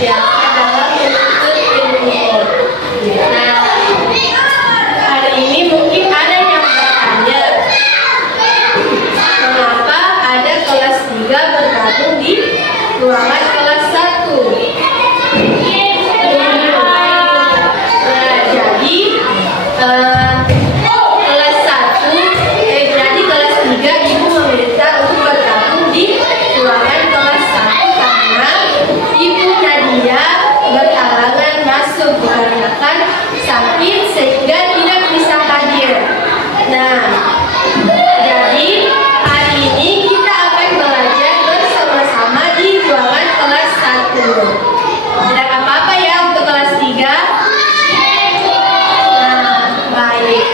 biasa dalam menuntut ilmu. Nah, hari ini mungkin ada yang bertanya, mengapa ada kelas 3 bergabung di ruangan kelas 1? Nah, jadi kelas 3 ibu meminta untuk bergabung di ruangan kelas 1 karena ibu Nadia berhalangan masuk dikarenakan sakit sehingga tidak bisa hadir. Nah, jadi hari ini kita akan belajar bersama-sama di ruangan kelas 1. Tidak apa-apa ya untuk kelas 3? Nah, baik.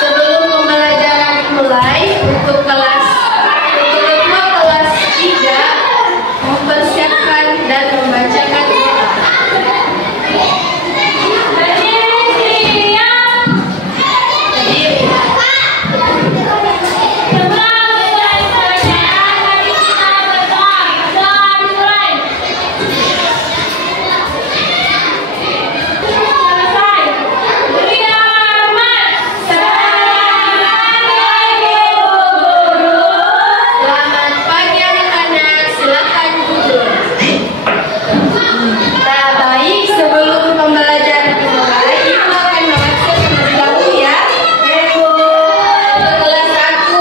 Sebelum pembelajaran dimulai, untuk ketua kelas 3 mempersiapkan dan membacakan doa. Selamat pagi anak-anak, silakan duduk. Nah, baik, sebelum pembelajaran dimulai, ibu akan mengakses terlebih dahulu ya. Untuk kelas 1,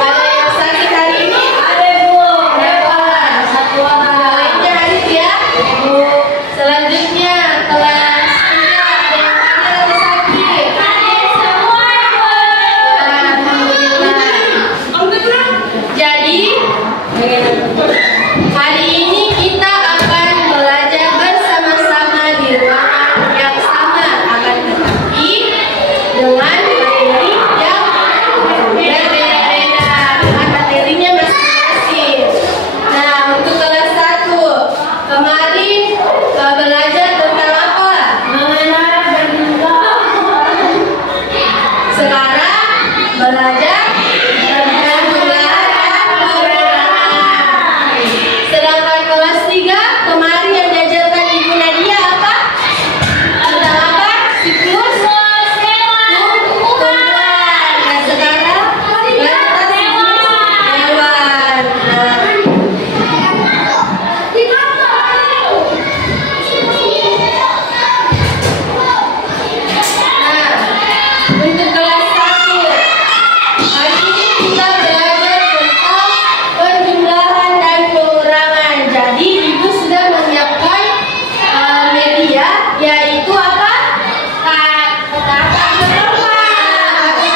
ada yang sakit hari ini? Ada, Bu. Berapa? 1 orang. Lainnya hadir ya? Selanjutnya, kelas 3, ada yang hadir atau sakit? Hadir semua, Bu. Alhamdulillah. Jadi, hari ini kita akan belajar bersama-sama di ruangan yang sama, akan tetapi dengan materi yang berbeda-beda, dengan materinya masing-masing. Nah, untuk kelas 1, kemarin belajar tentang apa? Mengenal berjumlah. Sekarang belajar tentang jumlah dan perorangan. Sedangkan kelas 3 kemarin yang diajarkan Ibu Nadia apa? Tentang apa? Siklus tumbuhan. Nah, sekarang belajar siklus hewan. Untuk kelas 1, hari ini kita belajar tentang penjumlahan dan pengurangan. Jadi ibu sudah menyiapkan media, yaitu apa? Akan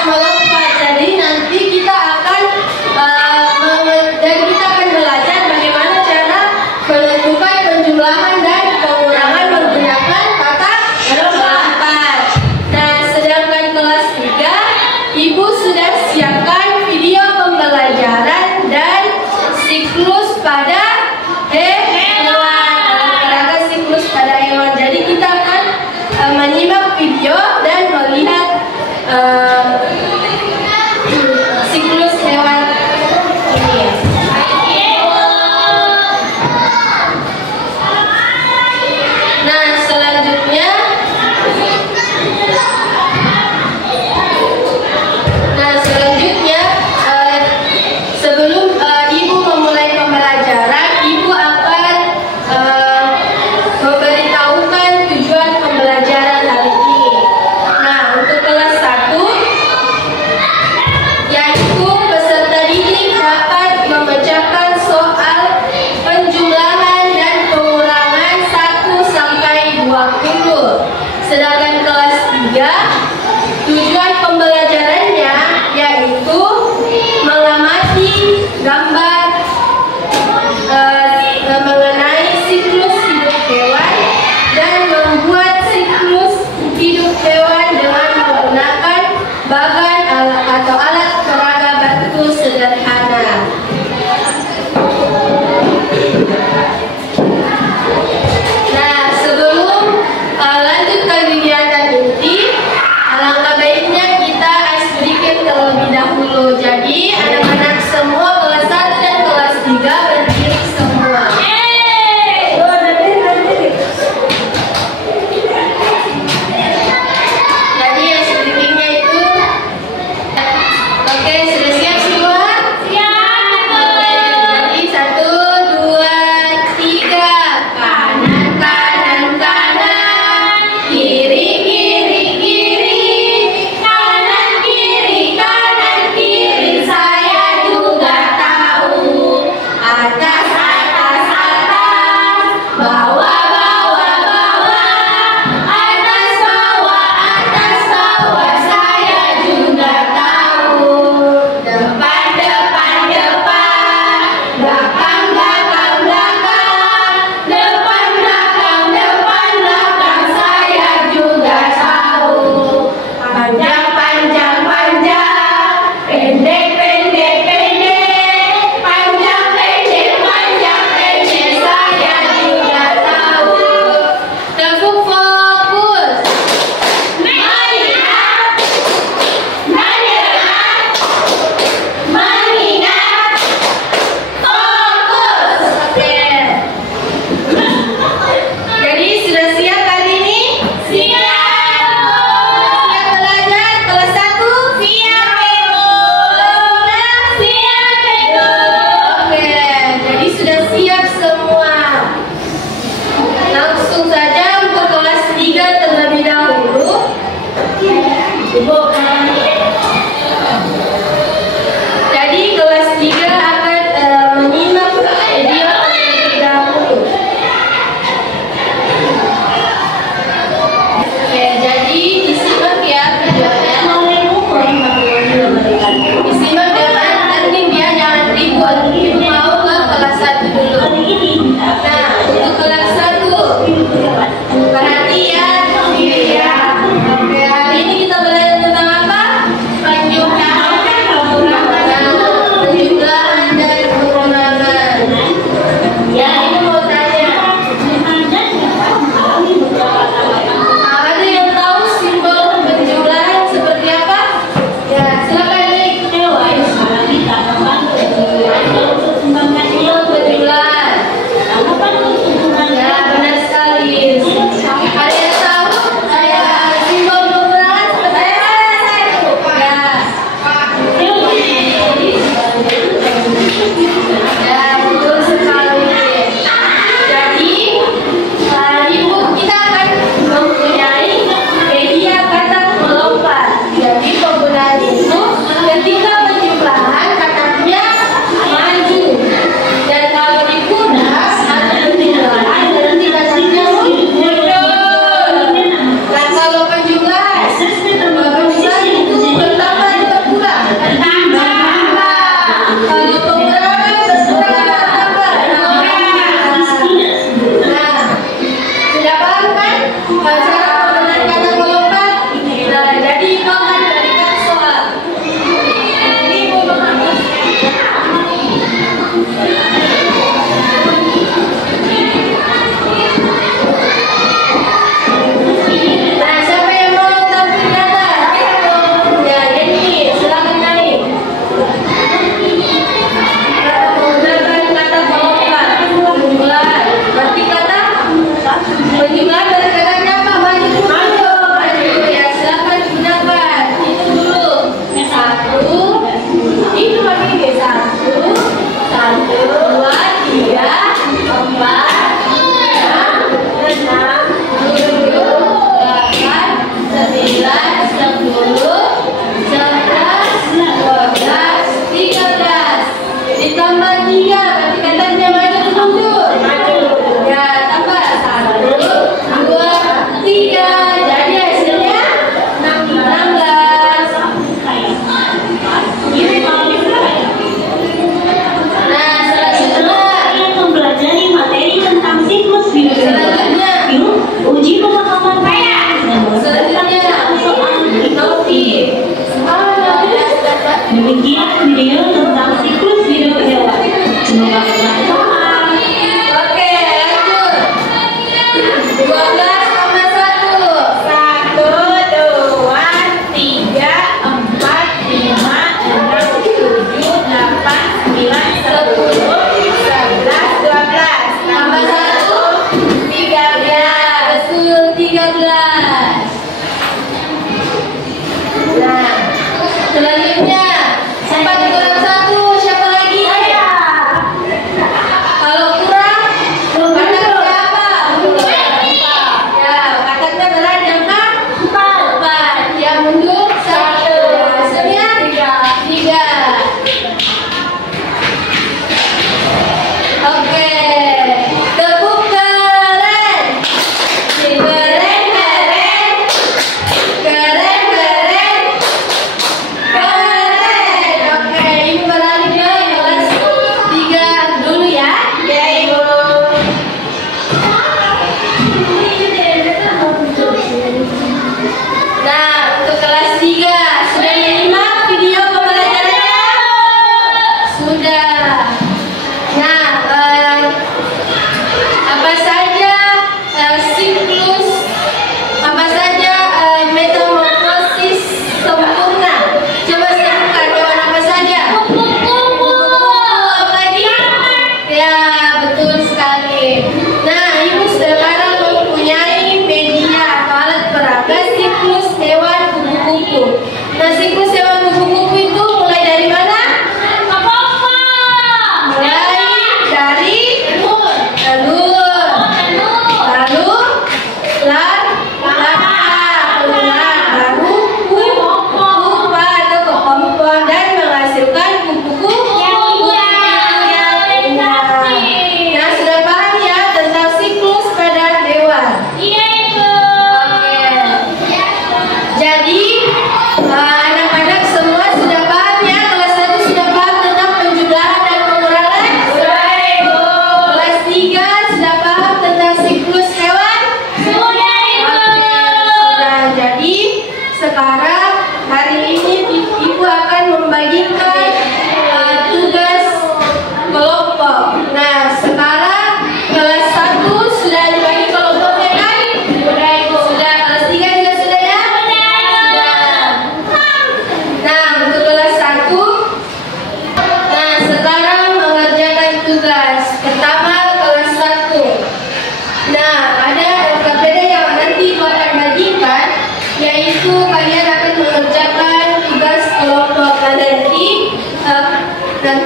melompat. Jadi nanti kita akan belajar bagaimana cara menentukan penjumlahan dan pengurangan menggunakan kata melompat. Nah, sedangkan kelas 3, ibu sudah siapkan video pembelajaran dan siklus pada hewan. Olahraga siklus pada hewan. Jadi kita akan menyimak video dan melihat siklus hewan ini. Nah, selanjutnya sebelum ibu memulai pembelajaran, ibu akan memberitahukan tujuan pembelajaran hari ini.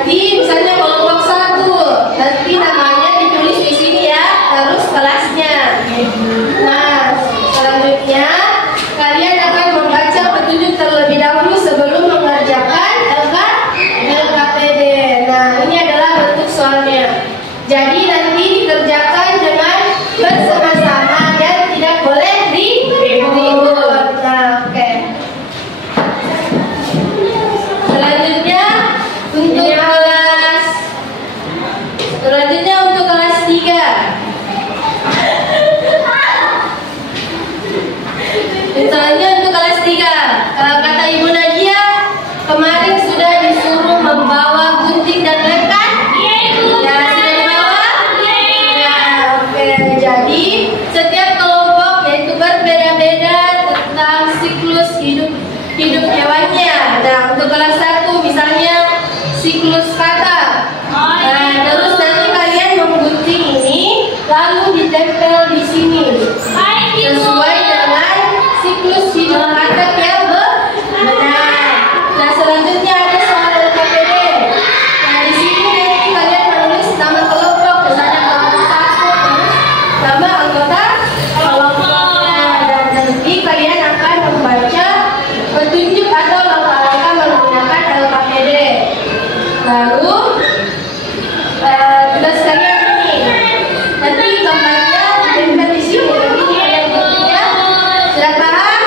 nanti misalnya kelompok 1, nanti namanya ditulis di sini ya, terus kelasnya. Nah, selanjutnya kalian akan membaca petunjuk terlebih dahulu sebelum mengerjakan LKPD. Nah, ini adalah bentuk soalnya. Jadi nanti dikerjakan dengan bersama-sama dan tidak boleh ribut. Nah, oke. Selanjutnya untuk kelas 3. Misalnya untuk kelas 3, kata Ibu Nadia kemarin sudah disuruh membawa gunting dan lem kan? Iya Ibu. Ya, sudah dibawa? Ya, oke. Jadi setiap kelompok yaitu berbeda-beda tentang siklus hidup hewannya. Nah, untuk kelas 1 misalnya siklus kata. Nah, terus nanti kalian menggunting ini lalu ditempel di sini. Sesuai dengan siklus hidup kata yang benar. Nah, selanjutnya ada soal LKPD. Nah, di sini nanti kalian menulis nama kelompok, misalnya kelompok 1, nama anggota kelompoknya, dan nanti kalian akan membaca petunjuk atau langkah-langkah menggunakan LKPD. Lalu tugas kalian ini nanti gambarnya ditempel di sini. Jadi kalian guntingnya sudah paham?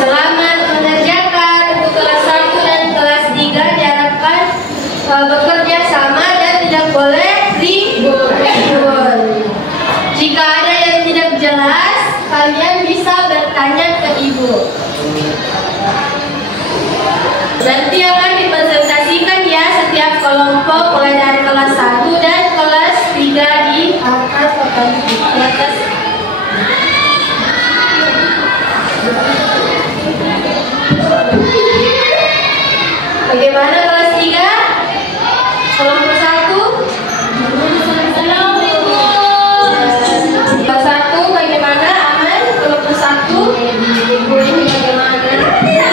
Selamat mengerjakan. Untuk kelas 1 dan kelas 3 diharapkan bekerja sama dan tidak boleh ribut. Jika ada yang tidak jelas, kalian bisa bertanya ke Ibu. Nanti akan dipresentasikan ya setiap kelompok mulai dari kelas 1 dan kelas 3 di atas papan atas. Bagaimana kelas 3? Kelompok 1? Kelas 1 bagaimana? Aman? Kelompok 1? Ibu ini bagaimana?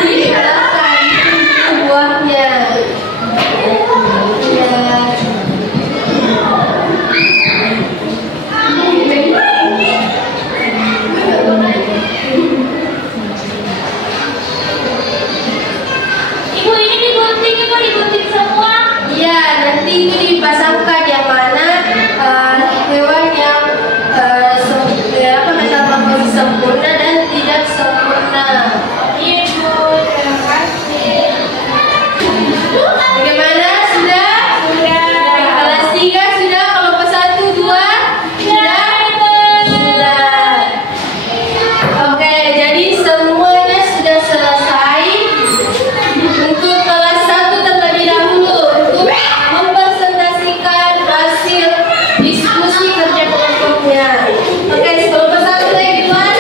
Dihadapkan buahnya. Ibu ini digunting, Ibu digunting semua. Iya, nanti itu dipasangkan yang mana hewan yang metamorfosis sempurna dan tidak sempurna. Iya Ibu, terima kasih. Bagaimana? Sudah? Kelas 3 sudah? Kelompok 1, 2? Sudah? Sudah. Oke, jadi semuanya sudah selesai. Untuk kelas 1 terlebih dahulu untuk mempresentasikan hasil diskusi kerja kelompoknya. Oke, kelompok 1 lagi Tuan.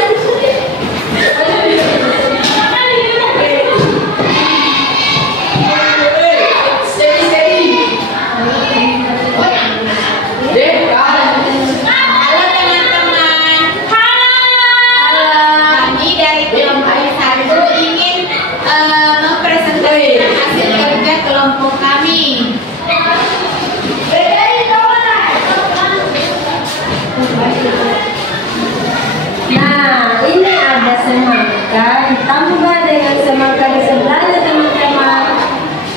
Halo teman-teman. Halo. Kami dari kelompok 1 ingin mempresentasikan hasil kerja kelompok kami. Nah, ini ada semangka ditambah dengan semangka di sebelahnya teman-teman.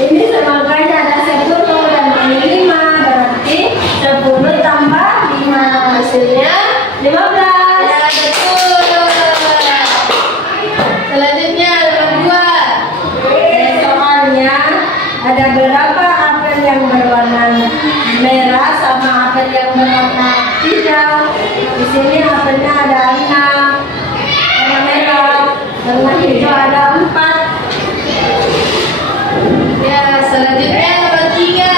Ini semangkanya ada 10 dan ini 5, berarti 10 tambah 5 hasilnya 15. Ya, betul. Selanjutnya nomor 2. Soalnya ada berapa apel yang berwarna merah sama apel yang berwarna hijau. Di sini apelnya ada 6, warna merah, warna hijau ada 4. Ya, selanjutnya nomor 3.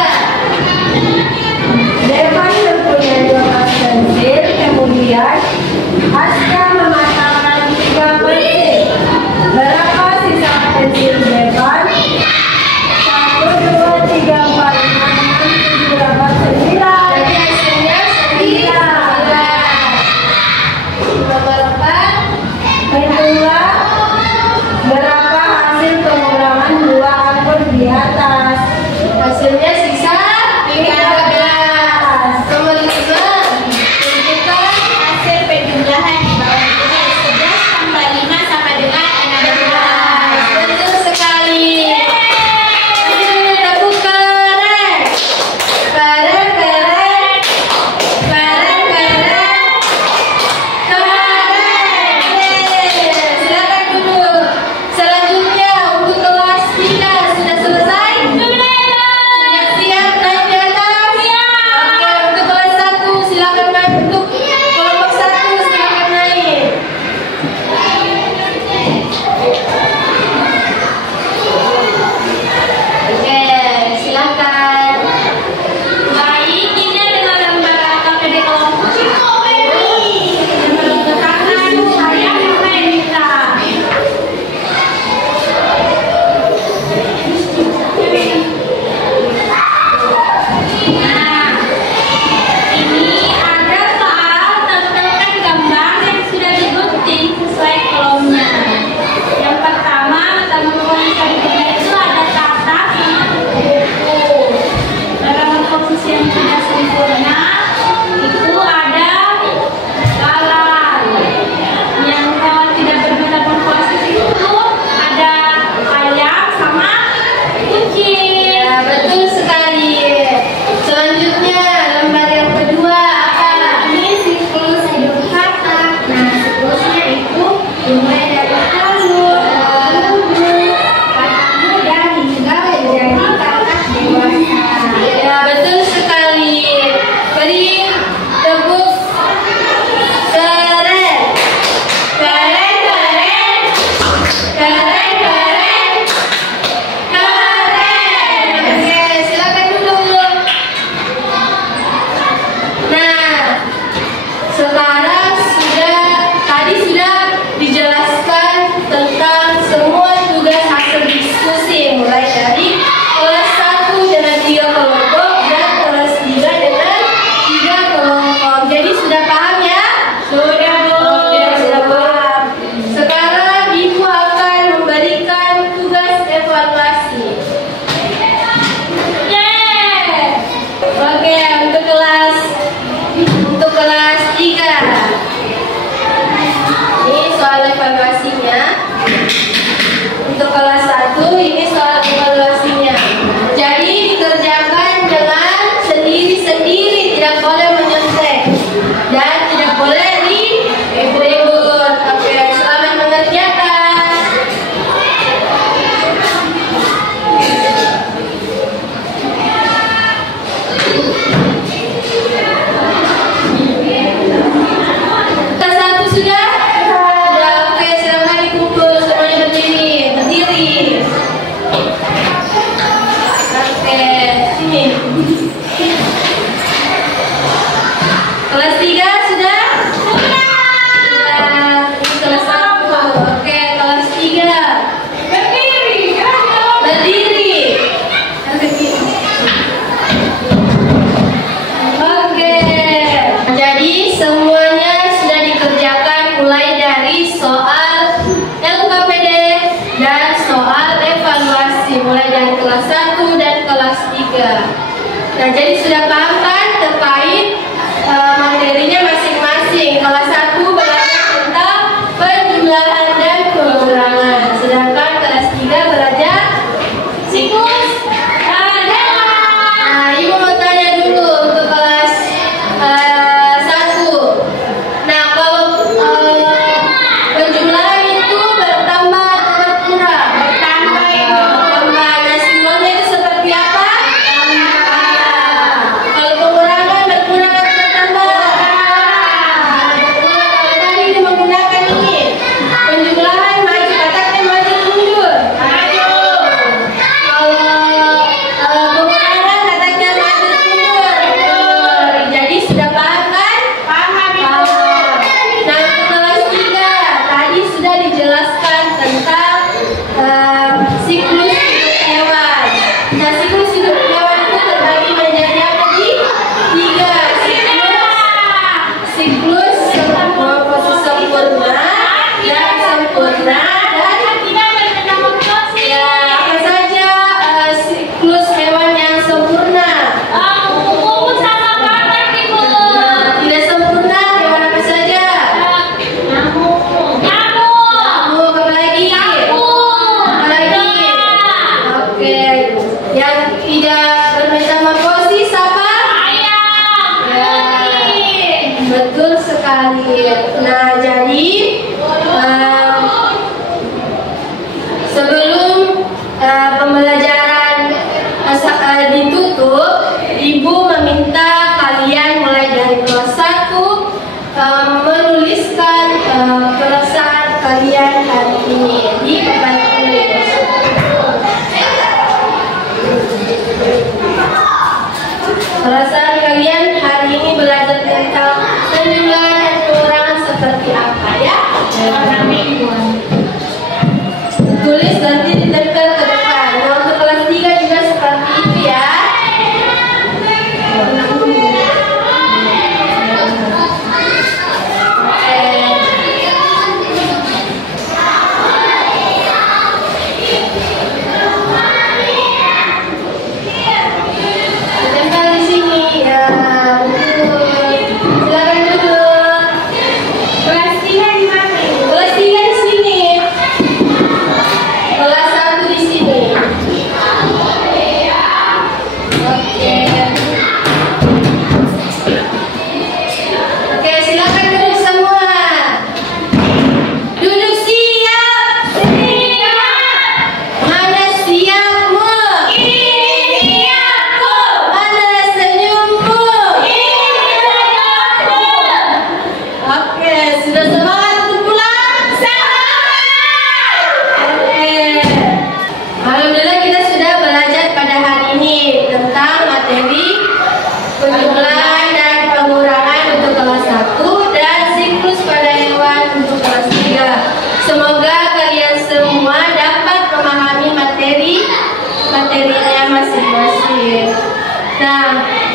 Devan mempunyai 12 pensil, kemudian Aska mematangkan 3 pensil. Berapa sisa pensil Devan? 1, 2, 3, 4, 5, 6, 7, 8, 9. Jadi hasilnya 9.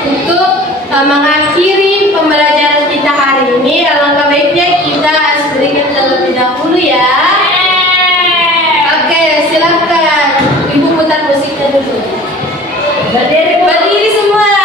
untuk mengakhiri pembelajaran kita hari ini, alangkah baiknya kita berikan terlebih dahulu ya. Oke, silakan Ibu putar musiknya dulu. Berdiri semua.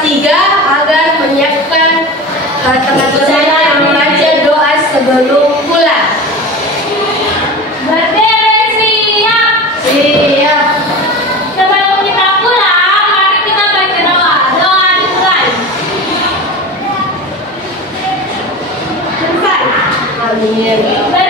3 agar menyiapkan teman-teman yang membaca doa sebelum pulang. Berdiri siap. Siap. Sebelum kita pulang, mari kita baca doa. Doa dimulai. Amin.